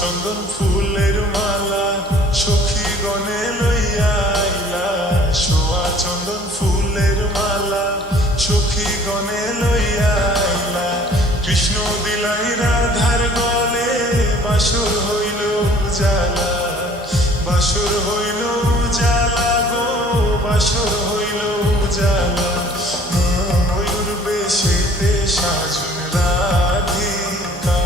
চন্দন ফুলের মালা সখী গনে লইয়া আইলা, সোয়া চন্দন ফুলের মালা সখী গনে লইয়া আইলা। কৃষ্ণ দিলাই রাধার গলে, বাসর হইল উজালা, বাসর হইল উজালা গো, বাসর হইল উজালা। ময়ূর বেশেতে সাজুন রাধিকা,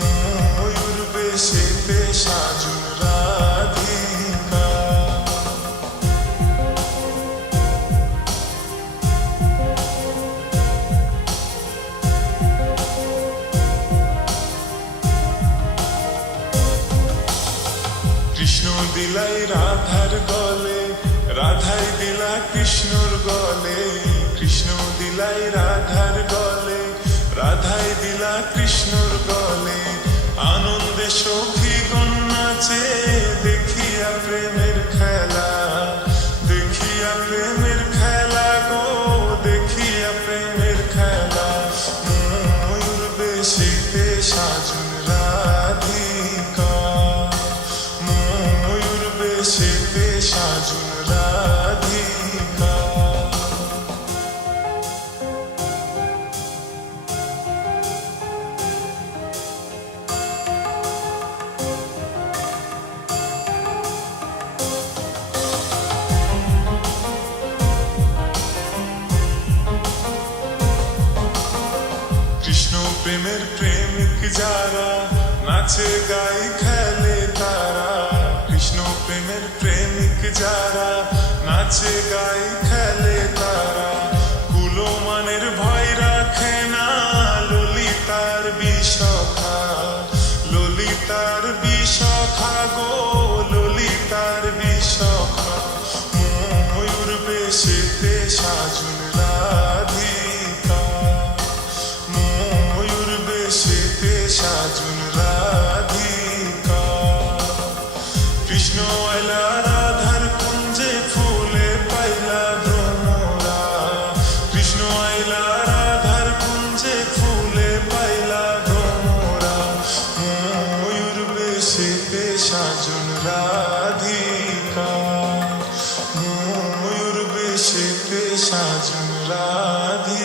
ময়ূর বেশেতে সাজুন রাধিকা। কৃষ্ণ দিলাই রাধার গলে, রাধাই দিলা কৃষ্ণর গলে। কৃষ্ণ দিলাই রাধার গলে, রাধাই দিলা কৃষ্ণর গলে। আনন্দে সখী গণ নাচে, দেখিয়া প্রেমের খেলা, দেখিয়া প্রেমের খেলা গো, দেখিয়া প্রেমের খেলা। ময়ূর বেশেতে সাজুন রাধিকা, ময়ূর বেশেতে সাজুন রাধিকা। কৃষ্ণ প্রেমের প্রেমিক যারা, নাচে গাই খেলে তারা। কৃষ্ণ প্রেমের প্রেমিক যারা, নাচে গাই খেলে তারা। কুলমানের ভয় রাখে না, ললিতার বিষখা, ললিতার বিষখা গো, ললিতার বিষখা। ময়ূর বেশেতে সাজুন রাধিকা, ময়ূর বেশেতে সাজুন রাধিকা। কৃষ্ণ আইলা রাধার কুঞ্জে, ফুলে পাইলা ভ্রমরা। কৃষ্ণ আইলা রাধার কুঞ্জে, ফুলে পাইলা ভ্রমরা। ময়ূর বেশেতে সাজুন রাধিকা, ময়ূর বেশেতে সাজুন রাধিকা।